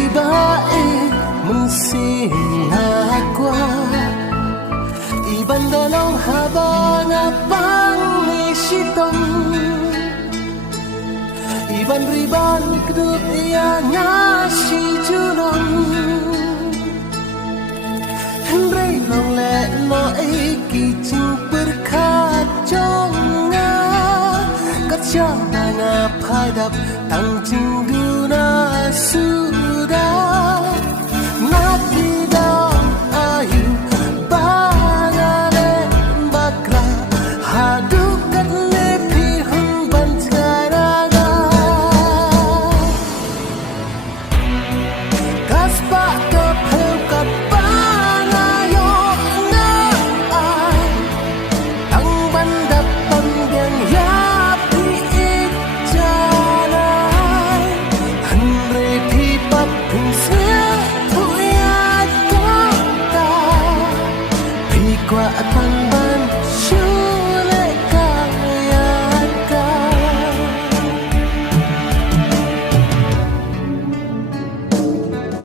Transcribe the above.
ibae mensinagwa iban dalong haba nga pangisitong iban riban kedut iya nga si junong Henry long le no iki ching berkacong nga katsyang nga phai dap tang ching